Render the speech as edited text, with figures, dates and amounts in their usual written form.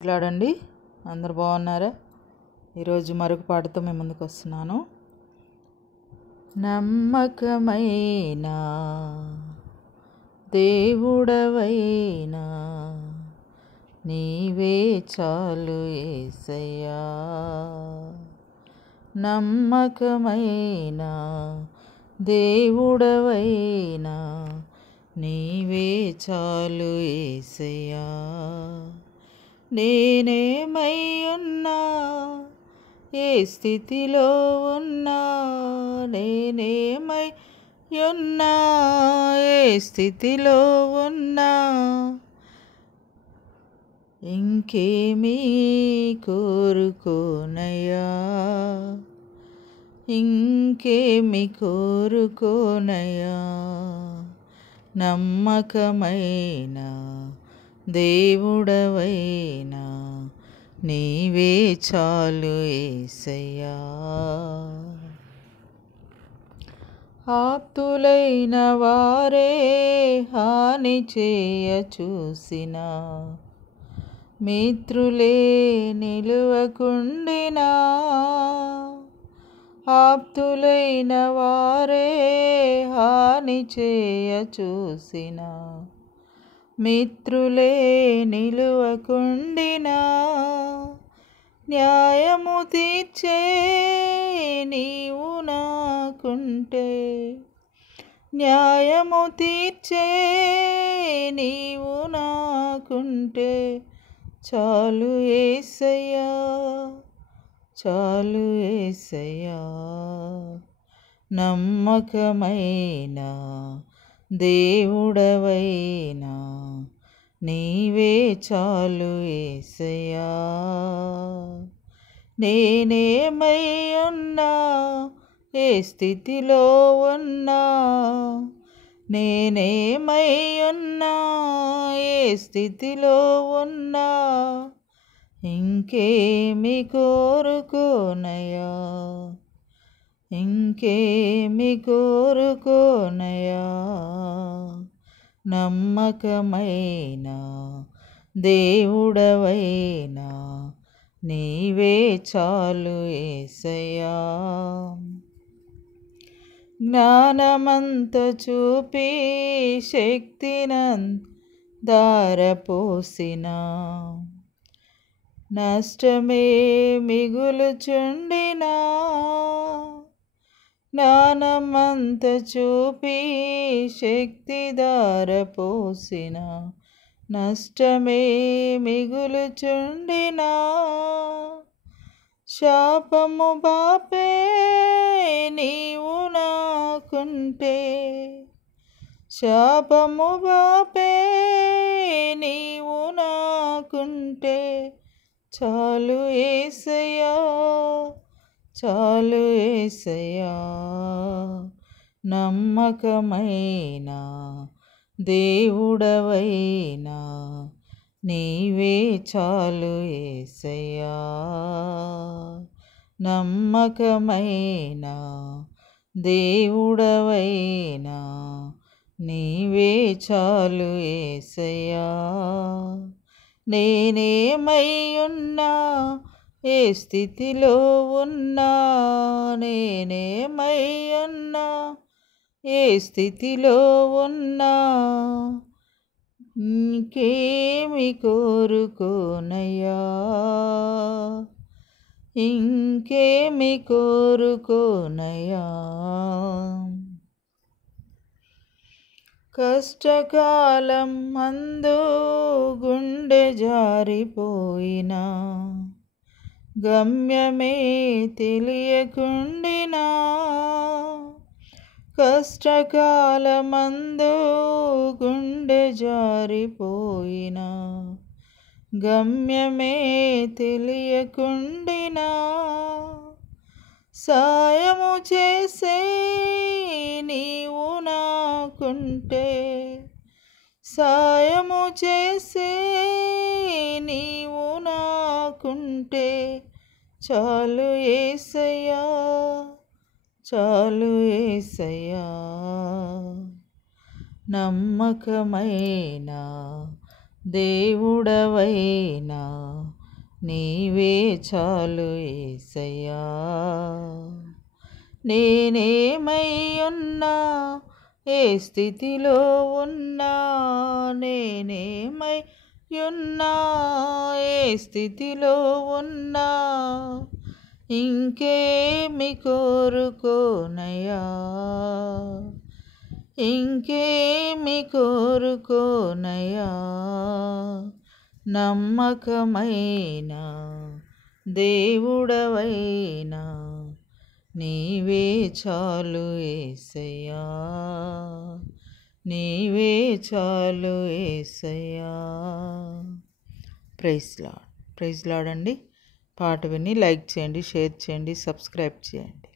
మాట్లాడండి. అందరు బాగున్నారా? ఈరోజు మరొక పాటతో మేము ముందుకు వస్తున్నాను. నమ్మకమైన దేవుడవైనా నీవే చాలు యేసయ్యా. నమ్మకమైన దేవుడవైనా నీవే చాలు యేసయ్యా. నేనేమై ఉన్నా, ఏ స్థితిలో ఉన్నా, నేనేమై ఉన్నా, ఏ స్థితిలో ఉన్నా, ఇంకేమీ కోరుకోనయ్యా, ఇంకేమి కోరుకోనయ్యా. నమ్మకమైన దేవుడవైనా నీవే చాలు యేసయ్యా. ఆప్తులైన వారే హాని చేయ చూసినా, మిత్రులే నిలువకుండినా, ఆప్తులైన వారే హాని చేయ చూసినా, మిత్రులే నిలువకుండినా, న్యాయము తీర్చే నీవు నాకుంటే, న్యాయము తీర్చే నీవు నాకుంటే, చాలు యేసయ్యా, చాలు యేసయ్యా. నమ్మకమైన దేవుడవైనా నీవే చాలు యేసయ్యా. నేనేమై ఉన్నా, ఏ స్థితిలో ఉన్నా, నేనేమై ఉన్నా, ఏ స్థితిలో ఉన్నా, ఇంకేమి కోరుకోనయ్యా, ఇంకేమి కోరుకోనయ్యా. నమ్మకమైన దేవుడవైనా నీవే చాలు యేసయ్యా. జ్ఞానమంత చూపి శక్తినంత ధారపోసిన, నష్టమే మిగులుచుండినా, జ్ఞానమంత చూపి శక్తి ధారపోసిన, నష్టమే మిగులుచుండినా, శాపము బాపే నీవు నాకుంటే, శాపము బాపే నీవు నాకుంటే, చాలు యేసయ్యా, చాలు యేసయ్యా. నమ్మకమైన దేవుడవైనా నీవే చాలు యేసయ్యా. నమ్మకమైన దేవుడవైనా నీవే చాలు యేసయ్యా. నేనేమై ఉన్నా, ఏ స్థితిలో ఉన్నా, నేనేమై ఉన్నా, ఏ స్థితిలో ఉన్నా, ఇంకేమి కోరుకోనయ్యా, ఇంకేమి కోరుకోనయ్యా. కష్టకాలం మందు గుండె జారిపోయినా, గమ్యమే తెలియకుండినా, కష్టకాలమందు గుండె జారిపోయినా, గమ్యమే తెలియకుండినా, సాయము చేసే నీవు నాకుంటే, సాయము చేసే నీవు నాకుంటే, చాలు యేసయ్యా, చాలు యేసయ్యా. నమ్మకమైన దేవుడవైనా నీవే చాలు యేసయ్యా. నేనేమై ఉన్నా, ఏ స్థితిలో ఉన్నా, నేనేమై ఉన్నా, ఏ స్థితిలో ఉన్నా, ఇంకేమి కోరుకోనయ్యా, ఇంకేమి కోరుకోనయ్యా. నమ్మకమైన దేవుడవైనా నీవే చాలు యేసయ్యా, నీవే చాలు యేసయ్యా. ప్రైజ్ లార్డ్ అండి. పాట విని లైక్ చేయండి, షేర్ చేయండి, సబ్స్క్రైబ్ చేయండి.